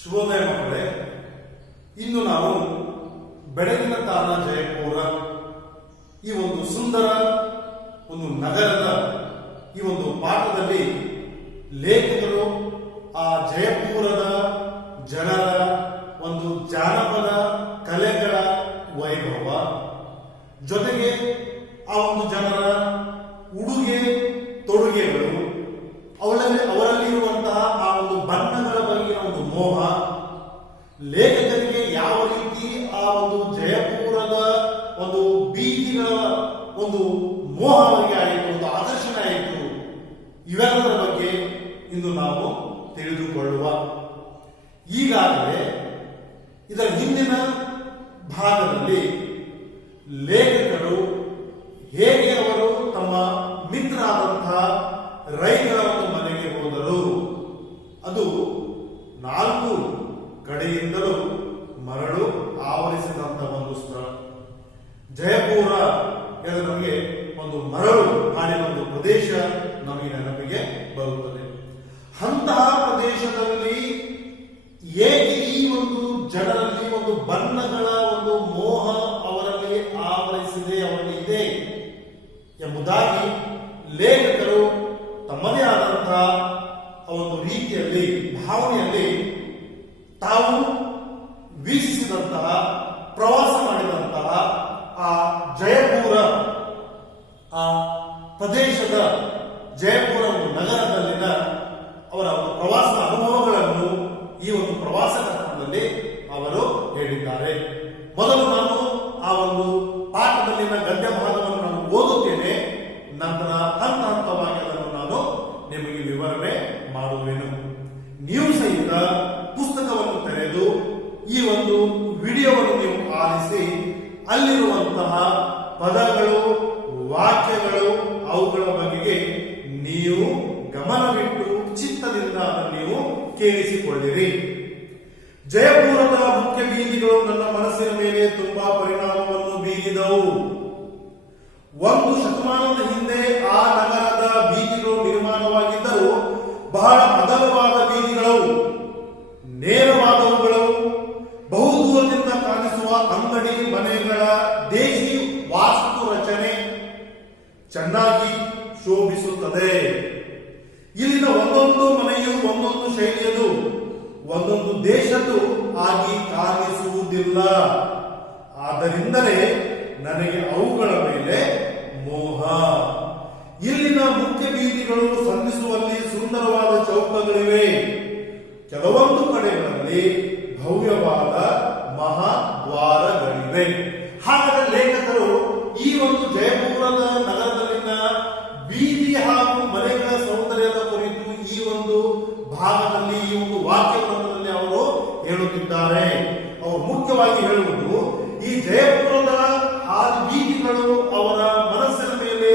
ಶುಭೋದಯ ಮಕ್ಕಳೇ, ಇಂದು ನಾವು ಬೆಳಗಿನ ತಾಣ ಜಯಪುರ ಈ ಒಂದು ಸುಂದರ ಒಂದು ನಗರದ ಈ ಒಂದು ಪಾಠದಲ್ಲಿ ಲೇಖಕರು ಆ ಜಯಪುರದ ಜನರ ಒಂದು ಜಾನಪದ ಕಲೆಗಳ ವೈಭವ ಜೊತೆಗೆ ಆ ಒಂದು ಜನರ ಉಡುಗೆ ತೊಡುಗೆಗಳು ಅವರಲ್ಲಿರುವಂತಹ ಆ ಒಂದು ಬಣ್ಣಗಳ ಬಗೆಗಿನ ಒಂದು ಮೋಹ, ಲೇಖಕರಿಗೆ ಯಾವ ರೀತಿ ಆ ಒಂದು ಜಯಪುರದ ಒಂದು ಬೀದಿಗಳ ಒಂದು ಮೋಹವಾಗಿ ಆಯಿತು, ಒಂದು ಆಕರ್ಷಣೆ ಆಯಿತು, ಇವೆಲ್ಲದರ ಬಗ್ಗೆ ಇಂದು ನಾವು ತಿಳಿದುಕೊಳ್ಳುವ. ಈಗಾಗಲೇ ಇದರ ಹಿಂದಿನ ಭಾಗದಲ್ಲಿ ಲೇಖಕರು ಹೇಗೆ ಅವರು ತಮ್ಮ ಮಿತ್ರ ಆದಂತಹ ರೈತರ ಒಂದು ಮನೆಗೆ ಹೋದರು, ಅದು 4 ಕಡೆಯಿಂದಲೂ ಮರಳು ಆವರಿಸಿದಂತಹ ಒಂದು ಸ್ಥಳ. ಜಯಪುರ ನಮಗೆ ಒಂದು ಮರಳು ಕಾಡಿನ ಒಂದು ಪ್ರದೇಶ ನಮಗೆ ನೆನಪಿಗೆ ಬರುತ್ತದೆ. ಅಂತಹ ಪ್ರದೇಶದಲ್ಲಿ ಏಕೆ ಈ ಒಂದು ಜನರಲ್ಲಿ ಒಂದು ಬಣ್ಣಗಳ ಒಂದು ಮೋಹ ಅವರಲ್ಲಿ ಆವರಿಸಿದೆ, ಅವರಲ್ಲಿ ಇದೆ ಎಂಬುದಾಗಿ ಲೇಖಕರು ತಮ್ಮದೇ ಆದಂತಹ ಒಂದು ರೀತಿಯಲ್ಲಿ ಭಾವನೆಯಲ್ಲಿ ತಾವು ವೀಕ್ಷಿಸಿದಂತಹ ಪ್ರವಾಸ ಮಾಡಿದಂತಹ ಆ ಜಯಪುರ ಆ ಪ್ರದೇಶದ ಜಯಪುರ ಒಂದು ನಗರದಲ್ಲಿನ ಅವರ ಒಂದು ಪ್ರವಾಸ ಅನುಭವಗಳನ್ನು ಈ ಒಂದು ಪ್ರವಾಸ ಕಥನದಲ್ಲಿ ಅವರು ಹೇಳಿದ್ದಾರೆ. ಮೊದಲು ನಾನು ಆ ಒಂದು ಪಾಠದಲ್ಲಿನ ಗದ್ಯ ಭಾಗವನ್ನು ನಾನು ಓದುತ್ತೇನೆ, ನಂತರ ಹಂತ ಹಂತವಾಗಿ ಅದನ್ನು ನಾನು ನಿಮಗೆ ವಿವರಣೆ ಮಾಡುವೆನು. ನೀವು ಸಹಿತ ಪುಸ್ತಕವನ್ನು ತೆರೆದು ಈ ಒಂದು ವಿಡಿಯೋವನ್ನು ನೀವು ಆಲಿಸಿ ಅಲ್ಲಿರುವಂತಹ ಪದಗಳು, ವಾಕ್ಯಗಳು, ಅವುಗಳ ಬಗೆಗೆ ನೀವು ಗಮನವಿಟ್ಟು ಚಿತ್ತದಿಂದ ಅದನ್ನು ನೀವು ಕೇಳಿಸಿಕೊಳ್ಳಿರಿ. ಜಯಪುರದ ಮುಖ್ಯ ಬೀದಿಗಳು ನನ್ನ ಮನಸ್ಸಿನ ಮೇಲೆ ತುಂಬಾ ಪರಿಣಾಮವನ್ನು ಬೀರಿದವು. 1 ಶತಮಾನದ ಹಿಂದೆ ಆ ನಗರದ ಬೀದಿಗಳು ನಿರ್ಮಾಣವಾಗಿದ್ದರೂ ಬಹಳ ಅಗಲವಾದ ಬೀದಿಗಳು, ನೇರವಾದವುಗಳು, ಬಹುದೂರದಿಂದ ಕಾಣಿಸುವ ಅಂಗಡಿ ಮನೆಗಳ ದೇಶಿ ವಾಸ್ತು ರಚನೆ ಚೆನ್ನಾಗಿ ಶೋಭಿಸುತ್ತದೆ. ಇಲ್ಲಿನ ಒಂದೊಂದು ಮನೆಯು ಒಂದೊಂದು ಶೈಲಿಯದು, ಒಂದೊಂದು ದೇಶದ್ದು ಆಗಿ ಕಾಣಿಸುವುದಿಲ್ಲ. ಆದ್ದರಿಂದಲೇ ನನಗೆ ಅವುಗಳ ಮೇಲೆ ಮೋಹ. ಇಲ್ಲಿನ ಮುಖ್ಯ ಬೀದಿಗಳು ಸಂಧಿಸುವಲ್ಲಿ ಸುಂದರವಾದ ಚೌಕಗಳಿವೆ. ಕೆಲವೊಂದು ಕಡೆಗಳಲ್ಲಿ ಭವ್ಯವಾದ ಮಹಾದ್ವಾರಗಳಿವೆ. ಹಾಗಾದರೆ ಲೇಖಕರು ಈ ಒಂದು ಜಯಪುರದ ನಗರದಲ್ಲಿನ ಬೀದಿ ಹಾಗೂ ಮನೆಗಳ ಸೌಂದರ್ಯದ ಕುರಿತು ಈ ಒಂದು ಭಾಗದಲ್ಲಿ, ಈ ಒಂದು ವಾಕ್ಯದಲ್ಲಿ ಅವರು ಹೇಳುತ್ತಿದ್ದಾರೆ. ಅವರು ಮುಖ್ಯವಾಗಿ ಹೇಳುವುದು, ಈ ಜಯಪುರದ ಆ ಬೀದಿಗಳು ಅವರ ಮನಸ್ಸಿನ ಮೇಲೆ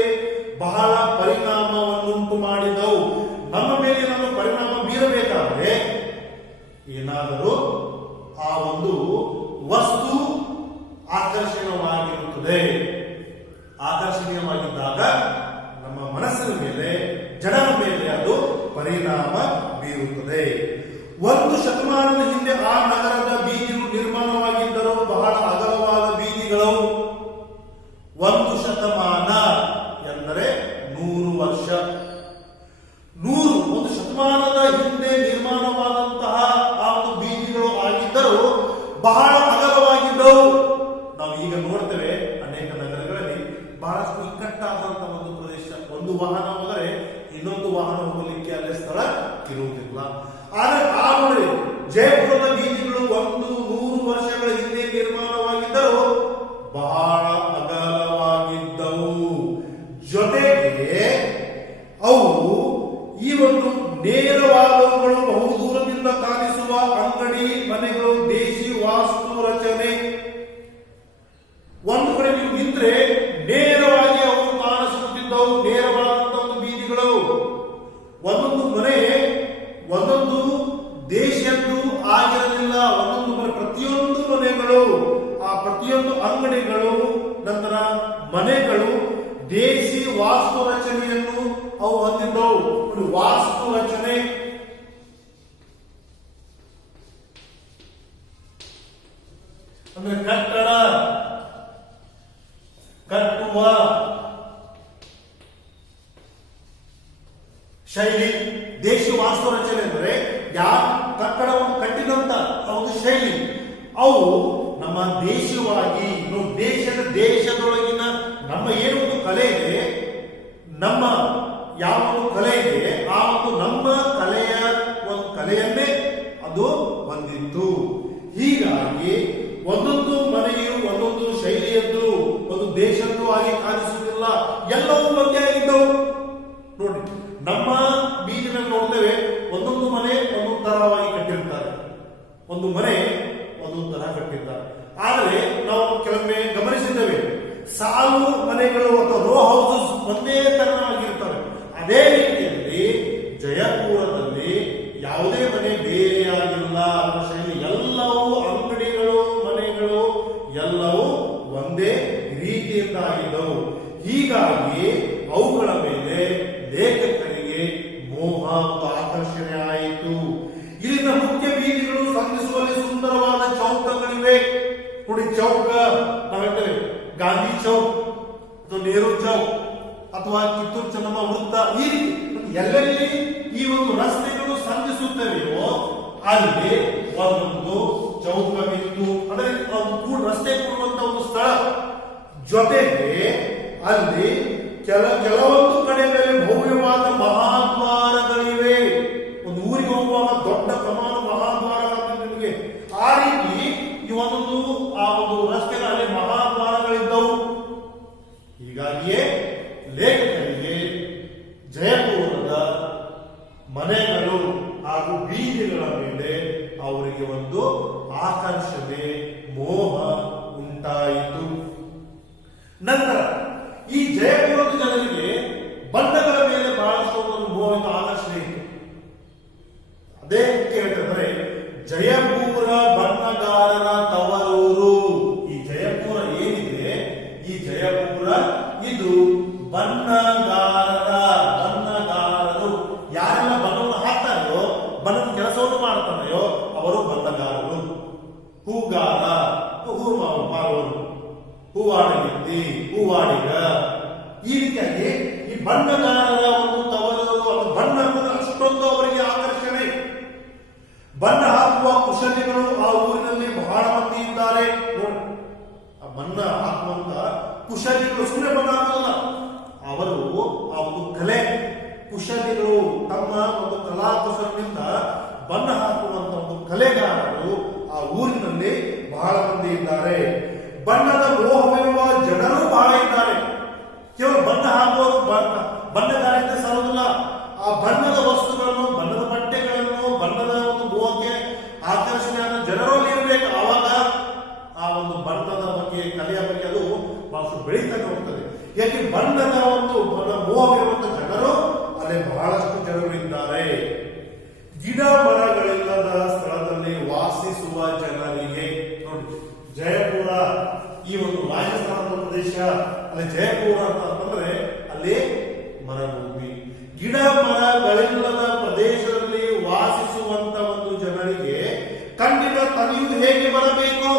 ಬಹಳ ಪರಿಣಾಮವನ್ನುಂಟು ಮಾಡಿದವು. ನಮ್ಮ ಮೇಲೆ ಏನಾದರೂ ಪರಿಣಾಮ ಬೀರಬೇಕಾದರೆ ಏನಾದರೂ ಆ ಒಂದು ವಸ್ತು ಆಕರ್ಷಣೀಯವಾಗಿರುತ್ತದೆ. ಆಕರ್ಷಣೀಯವಾಗಿದ್ದಾಗ ನಮ್ಮ ಮನಸ್ಸಿನ ಮೇಲೆ, ಜನರ ಮೇಲೆ ಅದು ಪರಿಣಾಮ ಬೀರುತ್ತದೆ. 1 ಶತಮಾನದ ಹಿಂದೆ ಆ ನಗರದ ಬೀದಿಗಳು ನಿರ್ಮಾಣವಾಗಿದ್ದರೂ ಬಹಳ ಅಗಲವಾದ ಬೀದಿಗಳು. 1 ಶತಮಾನ ಎಂದರೆ 100 ವರ್ಷ. 100 ಶತಮಾನದ ಹಿಂದೆ ನಿರ್ಮಾಣವಾದಂತಹ ಆ ಒಂದು ಬೀದಿಗಳು ಆಗಿದ್ದರೂ ಬಹಳ ಅಗಲವಾಗಿದ್ದವು. ನಾವು ಈಗ ನೋಡ್ತೇವೆ ಅನೇಕ ನಗರಗಳಲ್ಲಿ ಬಹಳಷ್ಟು ಇಕ್ಕಟ್ಟಾದಂತಹ ಒಂದು ಪ್ರದೇಶ, ಒಂದು ವಾಹನ ಹೋದರೆ ಇನ್ನೊಂದು ವಾಹನ ಹೋಗಲಿಕ್ಕೆ ಅಲ್ಲಿ ಸ್ಥಳ ಇರುವುದಿಲ್ಲ. ಆದರೆ ಆ ನೋಡಿ, ಜಯಪುರದ ಬೀದಿಗಳು 100 ವರ್ಷಗಳ ಹಿಂದೆ ನಿರ್ಮಾಣವಾಗಿದ್ದರೂ ಬಹಳ ಅಗಲವಾಗಿದ್ದವು. ಜೊತೆಗೆ ಅವು ಈ ಒಂದು ನೇರವಾದವುಗಳು, ಬಹುದೂರದಿಂದ ಕಾಣಿಸುವ ಅಂಗಡಿ ಮನೆಗಳು, ದೇಶಿ ವಾಸ್ತು ರಚನೆ. ಒಂದು ಕಡೆ ನೀವು ನಿಂತರೆ ನೇರವಾಗಿ ಅವು ಕಾಣಿಸುತ್ತಿದ್ದವು, ನೇರವಾದಂತಹ ಒಂದು ಬೀದಿಗಳು. ಒಂದೊಂದು ಮನೆ ಒಂದೊಂದು ದೇಶದ್ದು ಆಗಿರಲಿಲ್ಲ. ಒಂದೊಂದು ಮನೆ, ಪ್ರತಿಯೊಂದು ಮನೆಗಳು, ಆ ಪ್ರತಿಯೊಂದು ಅಂಗಡಿಗಳು, ನಂತರ ಮನೆಗಳು ದೇಶಿ ವಾಸ್ತು ರಚನೆಯನ್ನು ಅವು ಹೊಂದಿದ್ದವು. ವಾಸ್ತು ರಚನೆ ಅಂದ್ರೆ ಕಟ್ಟಡ, ಕಟ್ಟುವ ಶೈಲಿ. ದೇಶೀಯ ವಾಸ್ತುರಚನೆ ಅಂದ್ರೆ ಯಾರು ಕಟ್ಟಡವನ್ನು ಕಟ್ಟಿದಂತ ಒಂದು ಶೈಲಿ, ಅವು ನಮ್ಮ ದೇಶವಾಗಿ ದೇಶದೊಳಗಿನ ನಮ್ಮ ಏನೊಂದು ಕಲೆ ಇದೆ, ನಮ್ಮ ಯಾವ ಒಂದು ಕಲೆ ಇದೆ, ಆ ಒಂದು ನಮ್ಮ ಕಲೆಯ ಒಂದು ಕಲೆಯನ್ನೇ ಅದು ಹೊಂದಿತ್ತು. ಹೀಗಾಗಿ ಒಂದೊಂದು ಮನೆಯು ಒಂದೊಂದು ಶೈಲಿಯದ್ದು, ಒಂದು ದೇಶದ್ದು ಆಗಿ ಕಾಣಿಸುತ್ತಿಲ್ಲ, ಎಲ್ಲವೂ ಒಂದೇ ಆಗಿದ್ದವು. ನೋಡಿ, ನಮ್ಮ ಬೀದಿನಲ್ಲಿ ನೋಡ್ತೇವೆ, ಒಂದೊಂದು ಮನೆ ಒಂದೊಂದು ತರವಾಗಿ ಕಟ್ಟಿರ್ತಾರೆ, ಒಂದು ಮನೆ ಒಂದೊಂದು ತರ ಕಟ್ಟಿರ್ತಾರೆ. ಆದರೆ ನಾವು ಕೆಲವೊಮ್ಮೆ ಗಮನಿಸಿದ್ದೇವೆ, ಸಾಲು ಮನೆಗಳು ಅಥವಾ ರೋ ಹೌಸಸ್ ಒಂದೇ ತರವಾಗಿರ್ತವೆ. ಅದೇ ರೀತಿಯಲ್ಲಿ ಜಯಪುರದಲ್ಲಿ ಯಾವುದೇ ಮನೆ ಬೇರೆಯಾಗಿಲ್ಲ ಅನ್ನೋ ಶೈಲಿ, ಎಲ್ಲವೂ ಅಂಗಡಿಗಳು, ಮನೆಗಳು ಎಲ್ಲವೂ ಒಂದೇ ರೀತಿಯಿಂದ ಆಗಿದ್ದವು. ಹೀಗಾಗಿ ಅವುಗಳ ಮೇಲೆ ಲೇಖಕರಿಗೆ ಮೋಹ ಮತ್ತು ಆಕರ್ಷಣೆ ಆಯಿತು. ಇಲ್ಲಿನ ಮುಖ್ಯ ಬೀದಿಗಳು ಸಂಧಿಸುವಲ್ಲಿ ಸುಂದರವಾದ ಚೌಕಗಳಿವೆ. ನೋಡಿ, ಚೌಕ ನಾವು ಹೇಳ್ತೇವೆ ಗಾಂಧಿ ಚೌಕ್ ಅಥವಾ ನೆಹರು ಚೌಕ್ ಅಥವಾ ಕಿತ್ತೂರು ಚೆನ್ನಮ್ಮ ವೃತ್ತ, ಈ ರೀತಿ ಎಲ್ಲೆಲ್ಲಿ ಈ ಒಂದು ರಸ್ತೆಗಳು ಸಂಧಿಸುತ್ತವೆಯೋ ಅಲ್ಲಿ ಒಂದೊಂದು ಚೌಕವಿತ್ತು. ಅಂದ್ರೆ ಒಂದು ರಸ್ತೆ ಕೂಡುವಂತ ಒಂದು ಸ್ಥಳ. ಜೊತೆಗೆ ಅಲ್ಲಿ ಕೆಲವೊಂದು ಕಡೆಗಳಲ್ಲಿ ಭವ್ಯವಾದ ಮಹಾದ್ವಾರಗಳಿವೆ. ಒಂದು ಊರಿಗೆ ಹೋಗುವಾಗ ದೊಡ್ಡ ಪ್ರಮಾಣ ಮಹಾದ್ವಾರಗಳು ನಿಮಗೆ ಆ ರೀತಿ ಈ ಒಂದೊಂದು ಆ ಒಂದು ರಸ್ತೆಗಳಲ್ಲಿ ಮಹಾದ್ವಾರಗಳಿದ್ದವು. ಹೀಗಾಗಿಯೇ ಲೇಖಕರಿಗೆ ಜಯಪುರದ ಮನೆಗಳು ಹಾಗೂ ಬೀದಿಗಳ ಮೇಲೆ ಅವರಿಗೆ ಒಂದು ಆಕರ್ಷಣೆ, ಮೋಹ ಉಂಟಾಯಿತು. ನಂತರ ಈ ಜಯಪುರದ ಜನರಿಗೆ ಬಣ್ಣಗಳ ಮೇಲೆ ಬಹಳಷ್ಟು ಒಂದು ಮೋಹದ ಆಕರ್ಷಣೆ ಇತ್ತು. ಅದೇ ಹೇಳ್ತಂದ್ರೆ ಜಯಪುರ ಬಣ್ಣಗಾರರ ತವರೂರು. ಈ ಜಯಪುರ ಏನಿದೆ, ಈ ಜಯಪುರ ಇದು ಬಣ್ಣಗಾರರು ಯಾರೆಲ್ಲ ಬಣ್ಣವನ್ನು ಹಾಕ್ತಾರೋ, ಬಣ್ಣದ ಕೆಲಸವನ್ನು ಮಾಡ್ತಾನೆಯೋ ಅವರು ಬಣ್ಣಗಾರರು. ಹೂಗಾರ, ಹೂ ಮಾರುವರು, ಹೂವಾಡಗಿತ್ತಿ, ಹೂವಾಡಿಗ. ಈ ರೀತಿಯಾಗಿ ಈ ಬಣ್ಣಗಾರರ ಒಂದು ತವರು, ಬಣ್ಣ ಅಷ್ಟೊಂದು ಅವರಿಗೆ ಆಕರ್ಷಣೆ. ಬಣ್ಣ ಹಾಕುವ ಕುಶಲಿಗಳು ಆ ಊರಿನಲ್ಲಿ ಬಹಳ ಮಂದಿ ಇದ್ದಾರೆ. ಆ ಬಣ್ಣ ಹಾಕುವಂತ ಕುಶಲಿಗಳು ಸುಮ್ಮನೆ ಬಣ್ಣ ಹಾಕಲ್ಲ, ಅವರು ಆ ಒಂದು ಕಲೆ ಕುಶಲಿಗಳು, ತಮ್ಮ ಒಂದು ಕಲಾಕುಶಲದಿಂದ ಬಣ್ಣ ಹಾಕುವಂತ ಒಂದು ಕಲೆಗಾರರು ಆ ಊರಿನಲ್ಲಿ ಬಹಳ ಮಂದಿ ಇದ್ದಾರೆ. ಬಣ್ಣದ ಮೋಹವಿರುವ ಜನರು ಬಹಳ ಇದ್ದಾರೆ. ಕೇವಲ ಬಣ್ಣ ಹಾಕುವರು ಬಣ್ಣಗಾರಿಕೆ ಸಾಲುವುದಿಲ್ಲ, ಆ ಬಣ್ಣದ ವಸ್ತುಗಳನ್ನು, ಬಣ್ಣದ ಬಟ್ಟೆಗಳನ್ನು, ಬಣ್ಣದ ಒಂದು ಮೋಹಕ್ಕೆ ಆಕರ್ಷಣೆಯಾದ ಜನರಲ್ಲಿ ಇರಬೇಕು. ಆವಾಗ ಆ ಒಂದು ಬಣ್ಣದ ಬಗ್ಗೆ, ಕಲೆಯ ಬಗ್ಗೆ ಅದು ಬಹಳಷ್ಟು ಬೆಳೀತಾ ಹೋಗ್ತದೆ. ಯಾಕೆ ಬಣ್ಣದ ಒಂದು ಮೋಹವಿರುವಂತಹ ಜನರು ಅಲ್ಲಿ ಬಹಳಷ್ಟು ಜನರು ಇದ್ದಾರೆ. ಗಿಡ ಮರಗಳಿಲ್ಲದ ಸ್ಥಳದಲ್ಲಿ ವಾಸಿಸುವ ಜನರಿಗೆ ನೋಡಿ, ಜಯಪುರ ಈ ಒಂದು ರಾಜಸ್ಥಾನದ ಪ್ರದೇಶ, ಅಲ್ಲಿ ಜಯಪುರ ಅಂತಂದ್ರೆ ಅಲ್ಲಿ ಮರುಭೂಮಿ. ಗಿಡ ಮರಗಳಿಲ್ಲದ ಪ್ರದೇಶದಲ್ಲಿ ವಾಸಿಸುವಂತ ಒಂದು ಜನರಿಗೆ ಕಣ್ಣಿನ ತನಿವು ಹೇಗೆ ಬರಬೇಕು?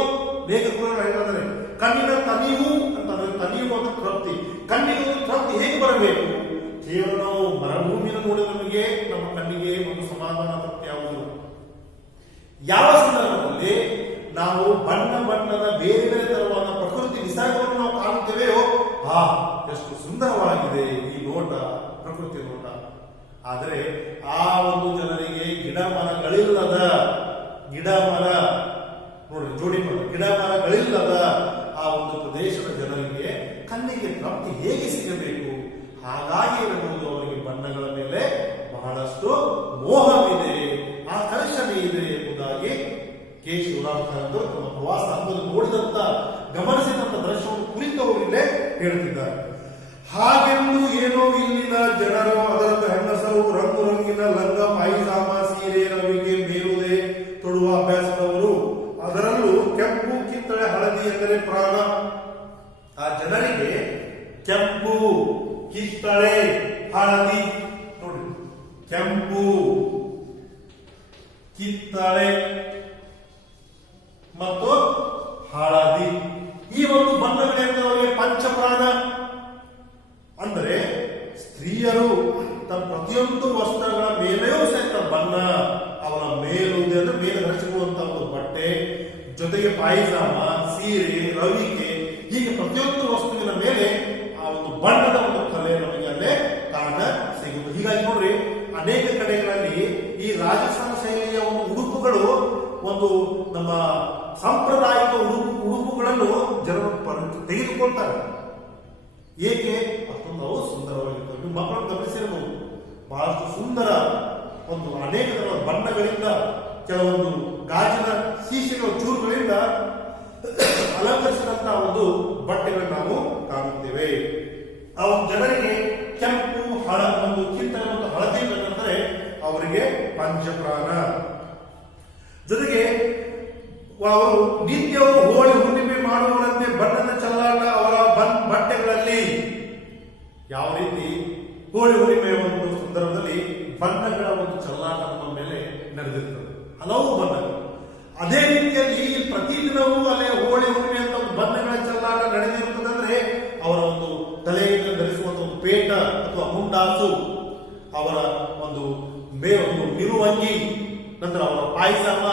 ಲೇಖಕರು ಹೇಳ್ತಾರೆ, ಕಣ್ಣಿನ ತನಿವು ಅಂತಂದ್ರೆ ತನಿವು ಒಂದು ತೃಪ್ತಿ, ಕಣ್ಣಿಗೆ ಒಂದು ತೃಪ್ತಿ ಹೇಗೆ ಬರಬೇಕು? ಕೇವಲ ನಾವು ಮರುಭೂಮಿಯನ್ನು ನೋಡಿದ ನಮಗೆ ನಮ್ಮ ಕಣ್ಣಿಗೆ ಒಂದು ಸಮಾಧಾನ ತೃಪ್ತಿ ಆಗುವುದು. ಯಾವ ಸಂದರ್ಭದಲ್ಲಿ ನಾವು ಬಣ್ಣದ ಬೇರೆ ಬೇರೆ ತರವಾದ ಪ್ರಕೃತಿ ನಿಸರ್ಗವನ್ನು ನಾವು ಕಾಣುತ್ತೇವೆಯೋ, ಎಷ್ಟು ಸುಂದರವಾಗಿದೆ ಈ ನೋಟ, ಪ್ರಕೃತಿ ನೋಟ. ಆದರೆ ಆ ಒಂದು ಜನರಿಗೆ ಗಿಡ ಮರಗಳಿಲ್ಲದ ನೋಡಿ, ಜೋಡಿ ಮರ, ಗಿಡ ಮರಗಳಿಲ್ಲದ ಆ ಒಂದು ಪ್ರದೇಶದ ಜನರಿಗೆ ಕಣ್ಣಿಗೆ ತೃಪ್ತಿ ಹೇಗೆ ಸಿಗಬೇಕು? ಹಾಗಾಗಿ ಇರಬಹುದು ಅವರಿಗೆ ಬಣ್ಣಗಳ ಮೇಲೆ ಬಹಳಷ್ಟು ಮೋಹವಿದೆ, ಆಕರ್ಷಣೆ ಇದೆ ಎಂಬುದಾಗಿ ಕೆ. ಶಿವರಾಮಕರಂದು ತಮ್ಮ ಪ್ರವಾಸ ಹಬ್ಬದಲ್ಲಿ ನೋಡಿದಂತ, ಗಮನಿಸಿದಂತ ದೃಶ್ಯವನ್ನು ಕುರಿತು ಅವರು ಇಲ್ಲೇ ಹೇಳುತ್ತಿದ್ದಾರೆ. ಹಾಗೆಂದು ಏನೋ ಇಲ್ಲಿನ ಜನರು ಅದರಂತೆ ಹೆಣ್ಣಸರು ರಂಗು ರಂಗಿನ ಲಂಗ, ಪಾಯಿಸಾಮ, ಸೀರೆ, ರವಿಗೆ ಮೇಲುದೆ ತೊಡುವ ಅಭ್ಯಾಸದವರು, ಅದರಲ್ಲೂ ಕೆಂಪು, ಕಿತ್ತಳೆ, ಹಳದಿ ಎಂದರೆ ಪ್ರಾಣ. ಆ ಜನರಿಗೆ ಕೆಂಪು, ಕಿತ್ತಳೆ, ಹಳದಿ ನೋಡಿ, ಕೆಂಪು, ಕಿತ್ತಳೆ ಮತ್ತು ಹಳದಿ. ಈ ಒಂದು ಬಣ್ಣಗಳಿಂದ ಅವರಿಗೆ ಪಂಚಪ್ರಾಣ ಅಂದ್ರೆ ಸ್ತ್ರೀಯರು ತಮ್ಮ ಪ್ರತಿಯೊಂದು ವಸ್ತ್ರಗಳ ಮೇಲೆಯೂ ಸಹಿತ ಬಣ್ಣ, ಅವರ ಮೇಲುದೆ ಅಂದ್ರೆ ಮೇಲೆ ಧರಿಸಿರುವಂತ ಒಂದು ಬಟ್ಟೆ, ಜೊತೆಗೆ ಪಾಯಿಜಾಮ, ಸೀರೆ, ರವಿಕೆ, ಹೀಗೆ ಪ್ರತಿಯೊಂದು ವಸ್ತುವಿನ ಮೇಲೆ ಆ ಒಂದು ಬಣ್ಣದ ಒಂದು ಕಲೆ ನಮಗೆ ಅಲ್ಲೇ ಕಾರಣ ಸಿಗುವುದು. ಹೀಗಾಗಿ ನೋಡ್ರಿ, ಅನೇಕ ಕಡೆಗಳಲ್ಲಿ ಈ ರಾಜಸ್ಥಾನ ಶೈಲಿಯ ಒಂದು ಉಡುಪುಗಳು, ಒಂದು ನಮ್ಮ ಸಾಂಪ್ರದಾಯಿಕ ಉಡುಪುಗಳನ್ನು ಜನರು ತೆಗೆದುಕೊಳ್ತಾರೆ. ಏಕೆ? ಅಷ್ಟೊಂದು ಅವು ಸುಂದರವಾಗಿರ್ತವೆ. ನಿಮ್ಮ ಮಕ್ಕಳನ್ನು ಗಮನಿಸಿರಬಹುದು, ಬಹಳಷ್ಟು ಸುಂದರ ಒಂದು ಅನೇಕ ತರದ ಬಣ್ಣಗಳಿಂದ, ಕೆಲವೊಂದು ಗಾಜಿನ ಶೀಶೆಗಳ ಚೂರುಗಳಿಂದ ಅಲಂಕರಿಸಿದಂತಹ ಒಂದು ಬಟ್ಟೆಗಳನ್ನು ನಾವು ಕಾಣುತ್ತೇವೆ. ಆ ಒಂದು ಜನರಿಗೆ ಕೆಂಪು ಒಂದು ಕಿತ್ತಳೆ ಮತ್ತು ಹಳದಿ ಅಂದರೆ ಅವರಿಗೆ ಪಂಚಪ್ರಾಣ. ಜೊತೆಗೆ ಅವರು ನಿತ್ಯವೂ ಹೋಳಿ ಹುಣ್ಣಿಮೆ ಮಾಡುವಂತೆ ಬಣ್ಣದ ಚೆಲ್ಲಾಟ ಅವರ ಬಟ್ಟೆಗಳಲ್ಲಿ. ಯಾವ ರೀತಿ ಹೋಳಿ ಹುಣ್ಣಿಮೆಯ ಒಂದು ಸಂದರ್ಭದಲ್ಲಿ ಬಣ್ಣಗಳ ಒಂದು ಚೆಲ್ಲಾಟ ನಮ್ಮ ಮೇಲೆ ನಡೆದಿರ್ತದೆ, ಹಲವು ಬಣ್ಣಗಳು. ಅದೇ ರೀತಿಯಲ್ಲಿ ಪ್ರತಿದಿನವೂ ಅಲ್ಲೇ ಹೋಳಿ ಹುಣ್ಣಿಮೆ ಅಂತ ಒಂದು ಬಣ್ಣಗಳ ಚೆಲ್ಲಾಟ ನಡೆದಿರುತ್ತದೆ. ಅಂದ್ರೆ ಅವರ ಒಂದು ತಲೆಯಿಂದ ಧರಿಸುವಂತ ಒಂದು ಪೇಟ ಅಥವಾ ಮುಂಡಾಸು, ಅವರ ಒಂದು ನಿರುವಂಗಿ, ನಂತರ ಅವರ ಪಾಯಿಜಾಮ,